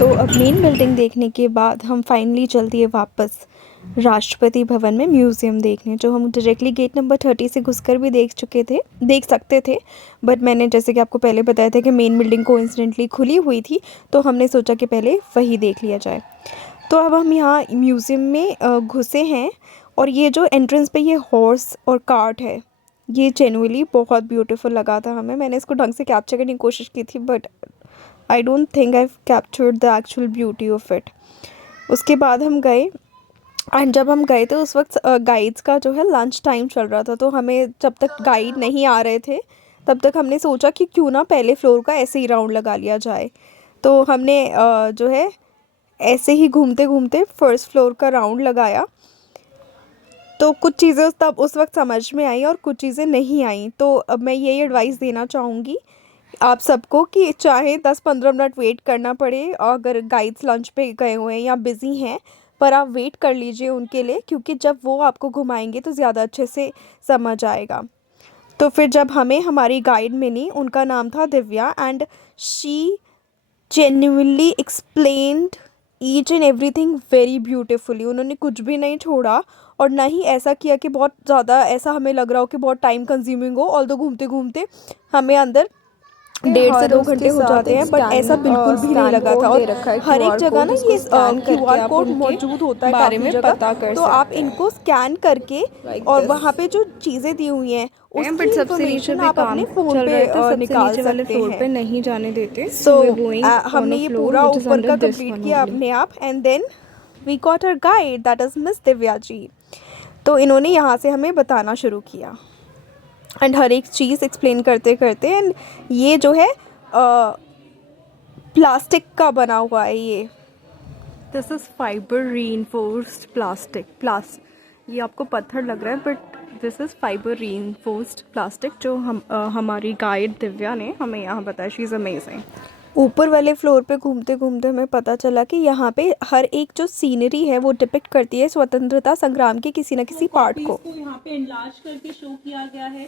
तो अब main building देखने के बाद हम फाइनली चल दिए वापस राष्ट्रपति भवन में म्यूज़ियम देखने, जो हम डायरेक्टली गेट नंबर 30 से घुसकर भी देख सकते थे। बट मैंने जैसे कि आपको पहले बताया था कि मेन बिल्डिंग कोइंसिडेंटली खुली हुई थी, तो हमने सोचा कि पहले वही देख लिया जाए। तो अब हम यहाँ म्यूज़ियम में घुसे हैं, और ये जो एंट्रेंस पे ये हॉर्स और कार्ट है, ये जेन्युइनली बहुत ब्यूटीफुल लगा था हमें। मैंने इसको ढंग से कैप्चर करने की कोशिश की थी, but I don't think I captured the actual beauty of it. उसके बाद हम गए, एंड जब हम गए थे उस वक्त गाइड्स का जो है लंच टाइम चल रहा था, तो हमें जब तक गाइड नहीं आ रहे थे तब तक हमने सोचा कि क्यों ना पहले फ्लोर का ऐसे ही राउंड लगा लिया जाए। तो हमने जो है ऐसे ही घूमते घूमते फर्स्ट फ्लोर का राउंड लगाया। तो कुछ चीज़ें तब उस वक्त समझ में आई और कुछ चीज़ें नहीं आई। तो अब मैं यही एडवाइस देना चाहूँगी आप सबको कि चाहे 10-15 मिनट वेट करना पड़े, अगर गाइड्स लंच पे गए हुए हैं या बिज़ी हैं, पर आप वेट कर लीजिए उनके लिए, क्योंकि जब वो आपको घुमाएंगे तो ज़्यादा अच्छे से समझ आएगा। तो फिर जब हमें हमारी गाइड मिली, उनका नाम था Divya, and she genuinely explained each and everything very beautifully. उन्होंने कुछ भी नहीं छोड़ा और ना ही ऐसा किया कि बहुत ज़्यादा ऐसा हमें लग रहा हो कि बहुत टाइम कंज्यूमिंग हो, ऑल्दो घूमते घूमते हमें अंदर 1.5 से 2 घंटे हो जाते हैं, बट ऐसा बिल्कुल भी नहीं लगा था। और हर एक जगह ना ये QR कोड मौजूद होता है काफ़ी जगह, तो आप इनको स्कैन करके और वहाँ पे जो चीज़ें दी हुई हैं उसकी इंफॉर्मेशन आप अपने फ़ोन पे निकाल सकते हैं। नहीं जाने देते। सो हमने ये पूरा ऊपर का कंप्लीट किया अपने आप, and then we got our guide, that is Miss Divya ji. तो इन्होंने यहाँ से हमें बताना शुरू किया एंड हर एक चीज़ एक्सप्लेन करते करते, एंड ये जो है प्लास्टिक का बना हुआ है ये। This is fibre reinforced plastic. ये आपको पत्थर लग रहा है, but this is fibre reinforced plastic, जो हमारी गाइड दिव्या ने हमें यहाँ बताया। She is amazing. ऊपर वाले फ्लोर पे घूमते घूमते हमें पता चला कि यहाँ पे हर एक जो सीनरी है वो डिपिक्ट करती है स्वतंत्रता संग्राम के किसी न किसी पार्ट को। यहाँ पे एनलार्ज करके शो किया गया है।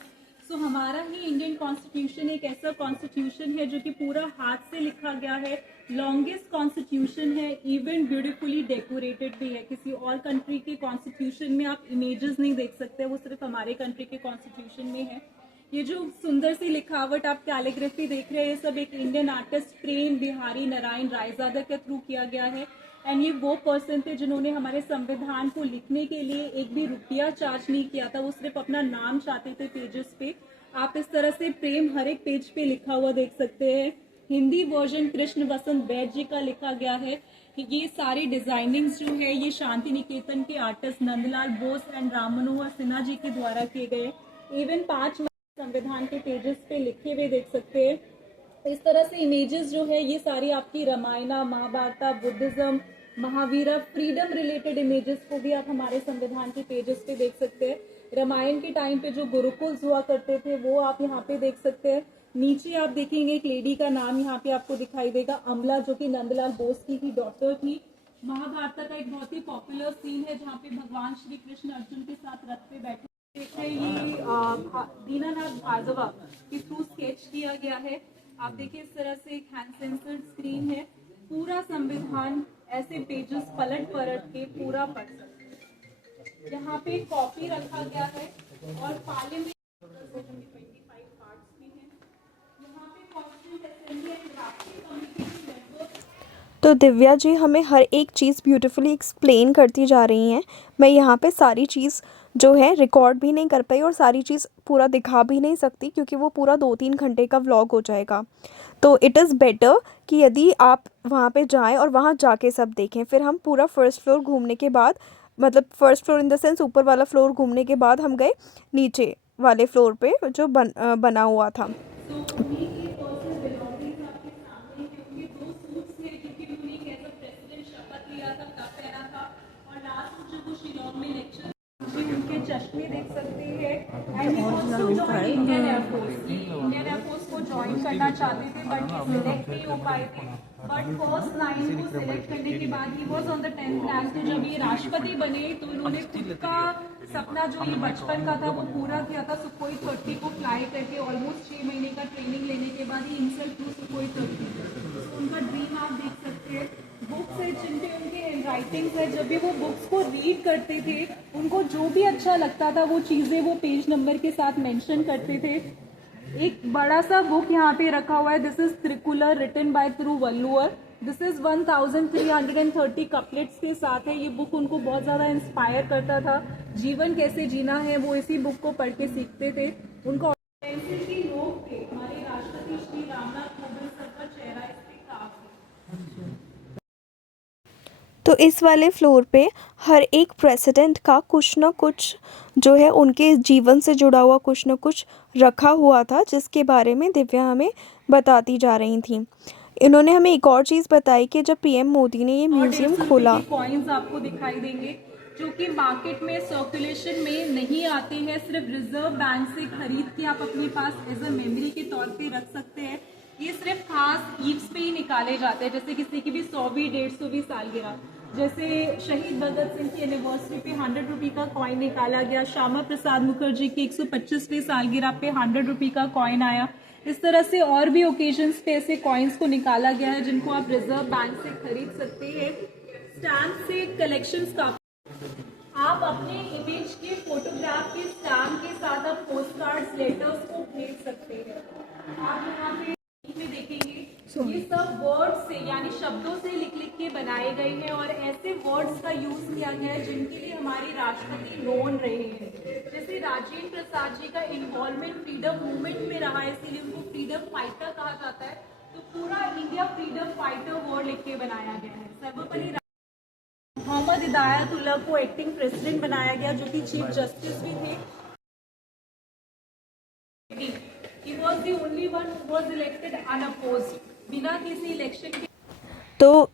सो हमारा ही इंडियन कॉन्स्टिट्यूशन एक ऐसा कॉन्स्टिट्यूशन है जो कि पूरा हाथ से लिखा गया है, लॉन्गेस्ट कॉन्स्टिट्यूशन है, इवन ब्यूटीफुली डेकोरेटेड भी है। किसी और कंट्री के कॉन्स्टिट्यूशन में आप इमेजेस नहीं देख सकते, वो सिर्फ हमारे कंट्री के कॉन्स्टिट्यूशन में है। ये जो सुंदर सी लिखावट आप कैलीग्राफी देख रहे हैं, ये सब एक इंडियन आर्टिस्ट प्रेम बिहारी नारायण रायजादा के थ्रू किया गया है। एंड ये वो पर्सन थे जिन्होंने हमारे संविधान को लिखने के लिए एक भी रुपया चार्ज नहीं किया था, वो सिर्फ अपना नाम चाहते थे पेजेस पे। आप इस तरह से प्रेम हर एक पेज पे लिखा हुआ देख सकते हैं। हिंदी वर्जन कृष्ण वसंत वैद्य जी का लिखा गया है। ये सारी डिजाइनिंग्स जो है ये शांति निकेतन के आर्टिस्ट नंदलाल बोस एंड राम मनोहर सिन्हा जी के द्वारा किए गए। इवन 5 संविधान के पेजेस पे लिखे हुए देख सकते हैं। इस तरह से इमेजेस जो है ये सारी आपकी Ramayana, Mahabharata, Buddhism, Mahavira, freedom related images को भी आप हमारे संविधान के पेजेस पे देख सकते हैं। रामायण के टाइम पे जो गुरुकुल हुआ करते थे वो आप यहाँ पे देख सकते हैं। नीचे आप देखेंगे एक लेडी का नाम यहाँ पे आपको दिखाई देगा, अमला, जो कि नंदलाल बोस की डॉटर थी। महाभारत का एक बहुत ही पॉपुलर सीन है जहाँ पे भगवान श्री कृष्ण अर्जुन के साथ रथ पे बैठे देखते हैं। ये दीनानाथ भार्गवा के थ्रू स्केच किया गया है। आप देखिए इस तरह से एक हैंड सेंसर्ड स्क्रीन है। पूरा संविधान ऐसे पेजेस पलट के पूरा पढ़ सकते हैं। यहाँ पे कॉपी रखा गया है और पार्लियामेंट 25 पार्ट्स भी हैं। यहाँ पे constituent assembly and drafting committee के मेंबर्स। तो दिव्या जी हमें हर एक चीज़ ब्यूटीफुली एक्सप्लेन करती जा रही हैं। मैं यहाँ पे सारी चीज़ जो है रिकॉर्ड भी नहीं कर पाई और सारी चीज़ पूरा दिखा भी नहीं सकती, क्योंकि वो पूरा 2-3 घंटे का व्लॉग हो जाएगा। तो इट इज़ बेटर कि यदि आप वहाँ पे जाएं और वहाँ जाके सब देखें। फिर हम पूरा फर्स्ट फ्लोर घूमने के बाद, मतलब first floor in the sense ऊपर वाला फ्लोर घूमने के बाद हम गए नीचे वाले फ्लोर पे जो बना हुआ था। चश्मे देख सकते हैं। एंड इंडियन एयरफोर्स को ज्वाइन करना चाहते थे बट ये सिलेक्ट नहीं हो पाए थे। बट फर्स्ट लाइन को सिलेक्ट करने के बाद he was on the 10th rank. तो जब ये राष्ट्रपति बने तो इन्होंने खुद का सपना जो ये बचपन का था वो पूरा किया था। सुखोई 30 को फ्लाई करके ऑलमोस्ट 6 महीने का ट्रेनिंग लेने के बाद ही हिमसेल्फ फ्लू सुखोई 30। उनका ड्रीम आप देख सकते हैं। से जिन पे उनके हैंडराइटिंग्स है, जब भी वो बुक्स को रीड करते थे उनको जो भी अच्छा लगता था वो चीज़ें वो पेज नंबर के साथ मेंशन करते थे। एक बड़ा सा बुक यहाँ पे रखा हुआ है, this is Thirukkural written by Thiruvalluvar. This is 1330 couplets के साथ है। ये बुक उनको बहुत ज़्यादा इंस्पायर करता था, जीवन कैसे जीना है वो इसी बुक को पढ़ के सीखते थे। उनको पेंसिल की नोक पे हमारे राष्ट्रपति श्री रामनाथ कोविंद सर का चेहरा इस पे साफ है। तो इस वाले फ्लोर पे हर एक प्रेसिडेंट का कुछ ना कुछ जो है उनके जीवन से जुड़ा हुआ कुछ ना कुछ रखा हुआ था, जिसके बारे में दिव्या हमें बताती जा रही थी। इन्होंने हमें एक और चीज़ बताई कि जब पीएम मोदी ने ये म्यूज़ियम खोला, कॉइन्स आपको दिखाई देंगे जो कि मार्केट में सर्कुलेशन में नहीं आते हैं, सिर्फ रिजर्व बैंक से खरीद के आप अपने पास एज अ मेमोरी के तौर पे रख सकते हैं। ये सिर्फ खास ईव्स पे ही निकाले जाते हैं, जैसे किसी की भी 100वीं 150वीं सालगिरह, जैसे शहीद भगत सिंह की एनिवर्सरी पे 100 रुपये का कॉइन निकाला गया, श्यामा प्रसाद मुखर्जी की 125वीं सालगिरह पे 100 रुपये का कॉइन आया। इस तरह से और भी ओकेजन्स पे ऐसे कॉइन्स को निकाला गया है जिनको आप रिजर्व बैंक से खरीद सकते हैं। स्टैम्प से कलेक्शंस का आप अपने इमेज के फोटोग्राफ के स्टैम्प के साथ आप पोस्ट कार्ड्स लेटर्स को भेज सकते हैं। आप यहाँ पे में देखेंगे ये सब वर्ड्स से यानी शब्दों से लिख लिख के बनाए गए हैं और ऐसे वर्ड्स का यूज किया गया है जिनके लिए हमारे राष्ट्रपति नोन रहे हैं। जैसे राजेंद्र प्रसाद जी का इन्वॉल्वमेंट फ्रीडम मूवमेंट में रहा है, इसीलिए उनको फ्रीडम फाइटर कहा जाता है। तो पूरा इंडिया फ्रीडम फाइटर वर्ड लिख के बनाया गया है। सर्वपल्ली मोहम्मद हिदायतुल्लाह को एक्टिंग प्रेसिडेंट बनाया गया, जो कि चीफ जस्टिस भी थे। He was the only one who was elected unopposed, बिना किसी इलेक्शन के। तो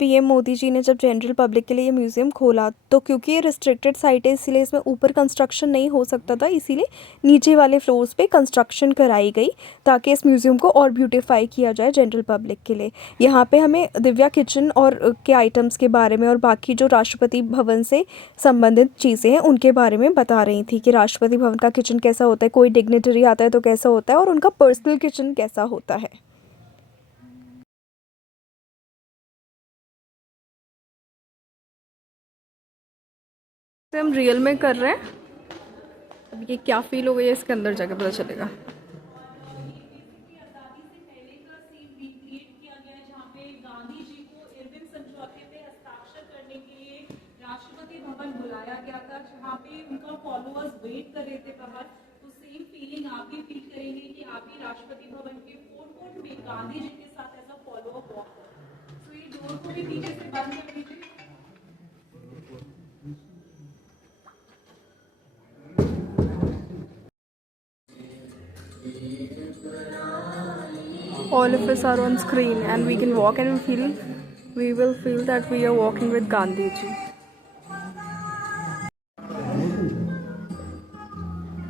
पीएम मोदी जी ने जब जनरल पब्लिक के लिए ये म्यूज़ियम खोला, तो क्योंकि ये रिस्ट्रिक्टेड साइट है इसीलिए इसमें ऊपर कंस्ट्रक्शन नहीं हो सकता था, इसीलिए नीचे वाले फ्लोर्स पे कंस्ट्रक्शन कराई गई ताकि इस म्यूज़ियम को और ब्यूटीफाई किया जाए जनरल पब्लिक के लिए। यहाँ पे हमें दिव्या किचन और के आइटम्स के बारे में और बाकी जो राष्ट्रपति भवन से संबंधित चीज़ें हैं उनके बारे में बता रही थी कि राष्ट्रपति भवन का किचन कैसा होता है, कोई डिग्नेटरी आता है तो कैसा होता है और उनका पर्सनल किचन कैसा होता है। हम रियल में कर रहे हैं, अब ये क्या फील हो गई है इसके अंदर जाके पता चलेगा। आजादी से पहले का सीन रिक्रिएट किया गया है, जहाँ पे गांधी जी को इरविन समझौते पे हस्ताक्षर करने के लिए राष्ट्रपति भवन बुलाया गया था, जहाँ पे उनका फॉलोअर्स वेट कर रहे थे बाहर। तो सेम फीलिंग आप भी फील करेंगे कि आप भी राष्ट्रपति भवन के फोरकोर्ट में गांधी जी के साथ ऐसा फॉलोअप वॉक करें। तो ये डोर को भी पीछे से बंद कर दीजिए। All of us are on screen and we can walk and we will feel that we are walking with Gandhi ji.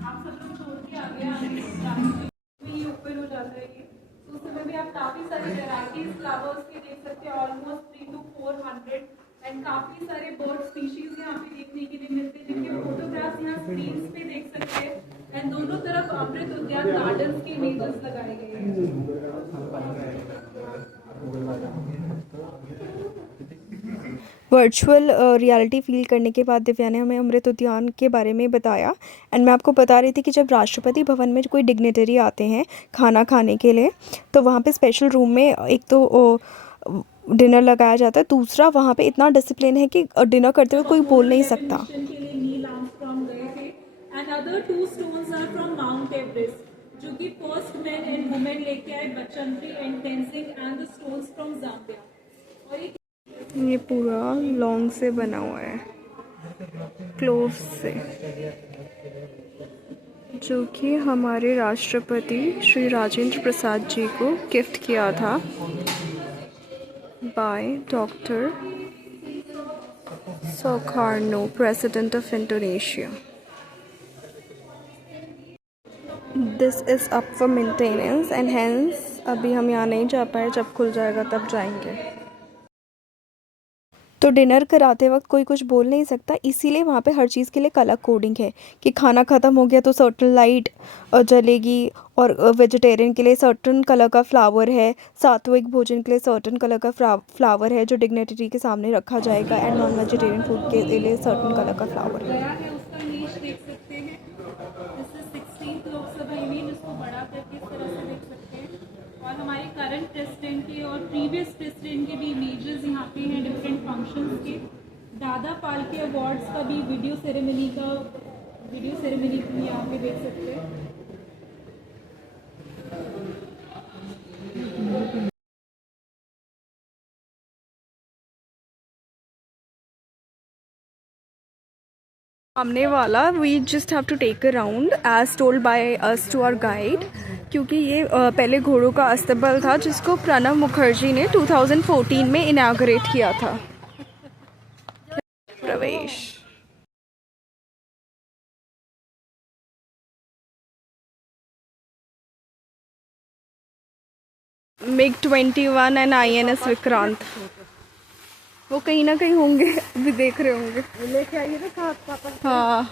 आप सब लोग छोड़ के आगे ये ओपन हो जाता है। ये तो उस समय भी आप काफी सारी वेराइटीज फ्लावर्स के देख सकते हैं, ऑलमोस्ट 300 to 400, एंड काफी सारे बर्ड स्पीशीज यहाँ पे देखने के लिए मिलते हैं, जिनके फोटोग्राफ्स यहाँ स्क्रीन पे देख सकते हैं। एंड दोनों तरफ अमृत उद्यान गार्डन्स के इमेजेस लगाए गए हैं। वर्चुअल रियलिटी फील करने के बाद दिव्या ने हमें अमृत उद्यान के बारे में बताया। एंड मैं आपको बता रही थी कि जब राष्ट्रपति भवन में कोई डिग्नेटरी आते हैं खाना खाने के लिए, तो वहाँ पे स्पेशल रूम में एक तो डिनर लगाया जाता है, दूसरा वहाँ पे इतना डिसिप्लिन है कि डिनर करते हुए कोई बोल नहीं सकता। नील आर्मस्ट्रॉन्ग गए थे। And other 2 stones are from Mount Everest, जो कि फर्स्ट मैन एंड वुमेन लेके आए, Bachendri and Tenzing, and the stones from Zambia. और ये पूरा लॉन्ग से बना हुआ है, क्लोव से, जो कि हमारे राष्ट्रपति श्री राजेंद्र प्रसाद जी को गिफ्ट किया था by doctor Sukarno, president of Indonesia. This is up for maintenance and hence अभी हम यहाँ नहीं जा पाए, जब खुल जाएगा तब जाएंगे। तो डिनर कराते वक्त कोई कुछ बोल नहीं सकता, इसीलिए वहाँ पे हर चीज़ के लिए कलर कोडिंग है कि खाना ख़त्म हो गया तो सर्टन लाइट जलेगी, और वेजिटेरियन के लिए सर्टन कलर का फ्लावर है, सात्विक भोजन के लिए सर्टन कलर का फ्लावर है जो डिग्निटरी के सामने रखा जाएगा, एंड नॉन वेजिटेरियन फूड के लिए सर्टन कलर का फ्लावर है। गया है उसका नीच देख सकते हैं। This is 16th Lok Sabha image, इसको बड़ा करके इस तरह से देख सकते हैं। और हमारे करंट प्रेसिडेंट के और प्रीवियस प्रेसिडेंट के भी इमेजेस यहाँ पे हैं डिफरेंट फंक्शंस के। दादा पालके अवार्ड्स का भी वीडियो सेरेमनी भी यहाँ पे देख सकते हैं। सामने वाला we just have to take a round as told by us to our guide, क्योंकि ये पहले घोड़ों का अस्तबल था जिसको प्रणब मुखर्जी ने 2014 में इनॉग्रेट किया था। प्रवेश MiG-21 एंड INS विक्रांत, वो कहीं ना कहीं होंगे, अभी देख रहे होंगे। लेके आइए ना साथ पापा। हाँ,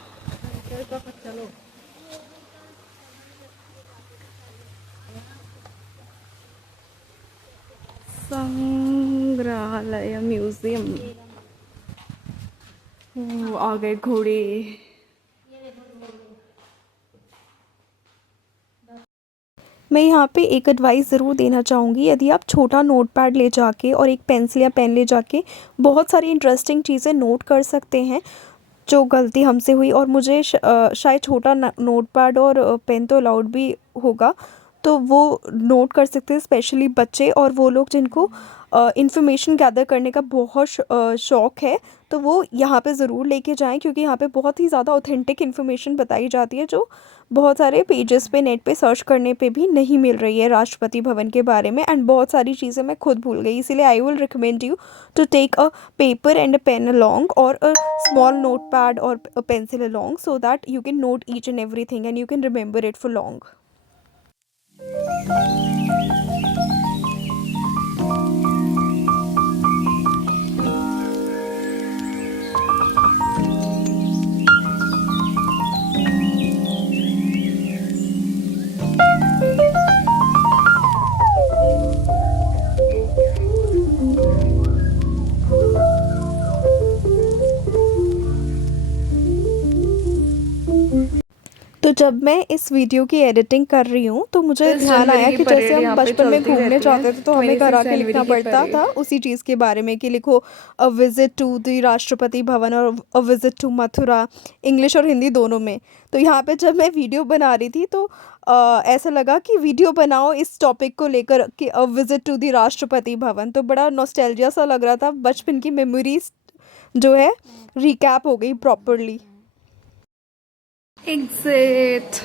चलो संग्रहालय म्यूजियम। आ गए घोड़े। मैं यहाँ पे एक एडवाइस ज़रूर देना चाहूँगी, यदि आप छोटा नोटपैड ले जाके और एक पेंसिल या पेन ले जाके बहुत सारी इंटरेस्टिंग चीज़ें नोट कर सकते हैं, जो गलती हमसे हुई, और मुझे शायद छोटा नोटपैड और पेन तो अलाउड भी होगा, तो वो नोट कर सकते हैं, स्पेशली बच्चे और वो लोग जिनको इंफॉर्मेशन गैदर करने का बहुत शौक़ है, तो वो यहाँ पे ज़रूर लेके जाएं, क्योंकि यहाँ पे बहुत ही ज़्यादा ऑथेंटिक इन्फॉर्मेशन बताई जाती है जो बहुत सारे पेजेस पे नेट पे सर्च करने पे भी नहीं मिल रही है राष्ट्रपति भवन के बारे में, एंड बहुत सारी चीज़ें मैं खुद भूल गई, इसीलिए I will recommend you to take a paper and a pen along, और अ स्मॉल नोट पैड और a pencil along, so that you can note each and everything and you can remember it for long. तो जब मैं इस video की editing कर रही हूँ तो मुझे ध्यान आया कि जैसे हम बचपन में घूमने जाते थे तो हमें घर आके लिखना पड़ता था उसी चीज़ के बारे में कि लिखो अ visit to the Rashtrapati Bhavan और अ विज़िट टू मथुरा, इंग्लिश और हिंदी दोनों में। तो यहाँ पे जब मैं वीडियो बना रही थी तो ऐसा लगा कि वीडियो बनाओ इस टॉपिक को लेकर कि अ visit to the Rashtrapati Bhavan, तो बड़ा नॉस्टैल्जिया सा लग रहा था, बचपन की मेमोरीज जो है रिकैप हो गई प्रॉपरली। एग्जिट।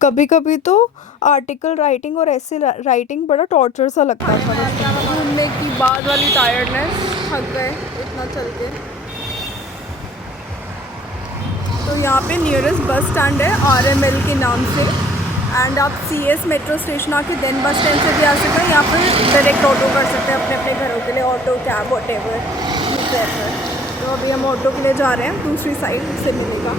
कभी कभी तो आर्टिकल राइटिंग और ऐसे राइटिंग बड़ा टॉर्चर सा लगता था। घूमने की बाद वाली टायर्डनेस, थक गए इतना चल के। तो यहाँ पे नियरेस्ट बस स्टैंड है RML के नाम से, एंड आप CS मेट्रो स्टेशन आके देन बस स्टैंड से भी आ सकते हैं, या फिर डायरेक्ट ऑटो कर सकते हैं अपने अपने घरों के लिए, ऑटो कैब वॉटेवर। तो अभी हम ऑटो के लिए जा रहे हैं, दूसरी साइड से मिलेगा।